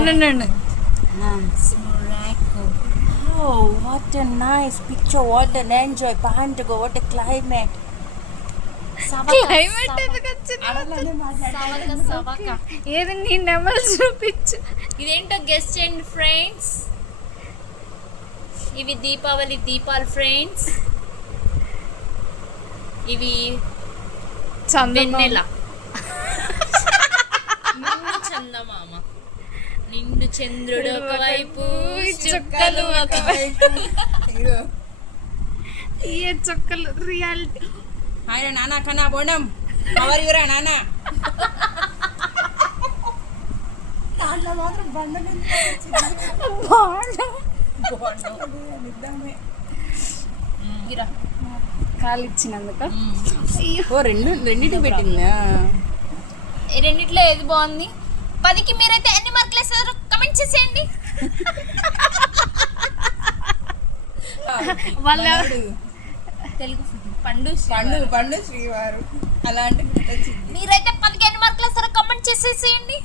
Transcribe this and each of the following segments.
ఉండండి. Oh, what a nice picture. What an enjoy. Pahantago, what a climate. Climate ఎందుకు వచ్చింది? ఏది నీ నెమలు చూపించు. ఇదేంటో గెస్ట్ చేయండి ఫ్రెండ్స్. ఇవి దీపావళి దీపాలు ఫ్రెండ్స్. ఇవి వెన్నెల. నిండు చందమామ, నిండు చంద్రుడు ఒకవైపు, చుక్కలు ఒకవైపు. ఏ చుక్కలు రియాలిటీ. హాయ్ నాన్న కన్నా బోండం. హవర్ యురా నాన్న. దాంట్లో మాత్రం బండలు కాలు ఇచ్చినందుకు ఓ రెండింటి పెట్టిందా? రెండిట్లో ఏది బాగుంది? 10కి మీరైతే ఎన్ని మార్కులు వేస్తారో కమెంట్ చేసేయండి. వాళ్ళ తెలుగు పండు పండు శ్రీవారు అలాంటి మీరైతే 10కి ఎన్ని మార్కులు వేస్తారో కమెంట్ చేసేసేయండి.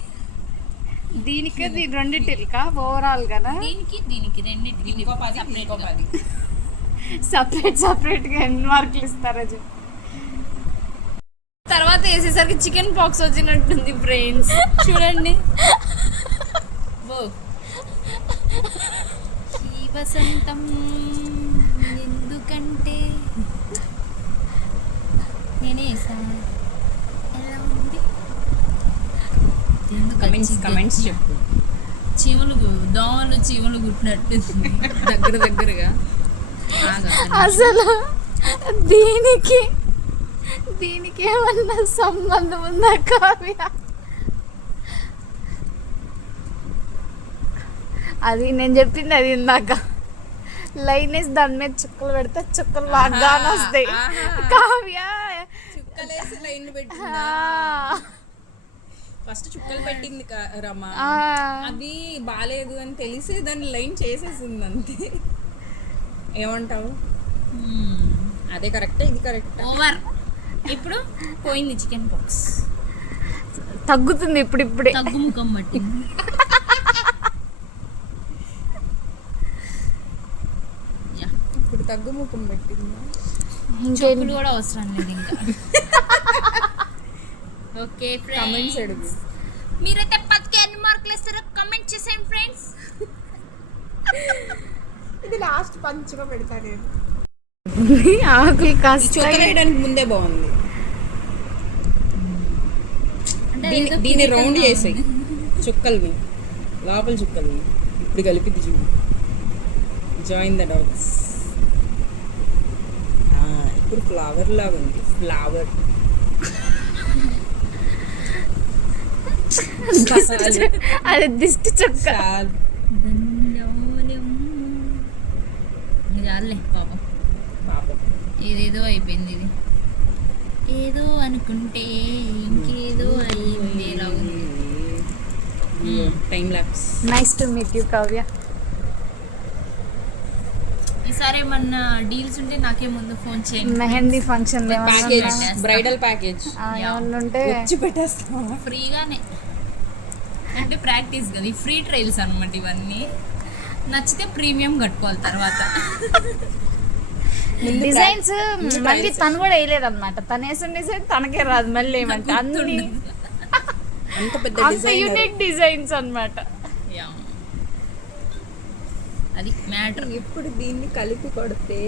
దీనికి రెండింటికా ఓవరాల్ కదా? దీనికి రెండింటికి సపరేట్ గా ఎన్ని మార్కులు ఇస్తారో చెప్పు. తర్వాత వేసేసరికి చికెన్ పాక్స్ వచ్చినట్టుంది ఫ్రెండ్స్. చూడండి. ఈ వసంతం ఎందుకంటే నేనేసా ఎలా ఉంది? కమెంట్స్ చెప్పు. దోమలు చీమలు కుట్టినట్టు దగ్గరగా. అసలు దీనికి ఏమన్నా సంబంధం ఉందా కావ్య? అది నేను చెప్పింది అది ఇందాక. లైన్ వేసి దాని మీద చుక్కలు పెడితే చుక్కలు బాగా వస్తాయి. కావ్య ఫస్ట్ చుక్కలు పెట్టింది రమా. అది బాలేదు అని తెలిసి దాన్ని లైన్ చేసేసింది అంతే. ఏమంటావు? అదే కరెక్ట్, ఇది కరెక్ట్. ఓవర్. ఇప్పుడు పోయింది చికెన్ పాక్స్. తగ్గుతుంది ఇప్పుడిప్పుడే. తగ్గుముఖం పట్టింది. ఇప్పుడు తగ్గుముఖం పెట్టింది. చెప్పులు కూడా అవసరం లేదు ఇంకా. ఓకే కమెంట్స్ అడుగు. మీరైతే 10కి ఎన్ని మార్కులు ఇస్తారో కమెంట్ చేసేయండి ఫ్రెండ్స్. ఇది లాస్ట్ పంచుగా పెడతా నేను. ఆకులు కాస్త చూడడానికి ముందే బాగుంది. దీన్ని రౌండ్ చేసాయి చుక్కల్ని, లోపల చుక్కల్ని ఇప్పుడు కలిపిద్ది చూడు. Join the dots. ఇప్పుడు ఫ్లవర్ లాగా ఉంది. ఫ్లవర్ అది దిష్టి చుక్క. చాలే పాపం ఏదేదో అయిపోయింది. ఇది ఏదో అనుకుంటే ఇంకేదో అయింది. Time lapse. Nice to meet you Kavya. ఈసారి ఏమన్నా డీల్స్ ఉంటే నాకే ముందు ఫోన్ చేయండి. Mehndi function package, bridal package ఏమన్నా ఉంటే వచ్చి పెట్టేస్తాం ఫ్రీగానే. అంటే ప్రాక్టీస్ కదా, ఫ్రీ ట్రయల్స్ అనమాట ఇవన్నీ. నచ్చితే ప్రీమియం కట్టుకోవాలి తర్వాత. డిజైన్స్ మళ్ళీ తను కూడా వేయలేదు అనమాట. తను వేసిన డిజైన్ తనకే రాదు మళ్ళీ. ఏమంటే అన్ని అంత యూనిక్ డిజైన్స్ అనమాట. అది మ్యాటర్. ఇప్పుడు దీన్ని కలిపి కొడితే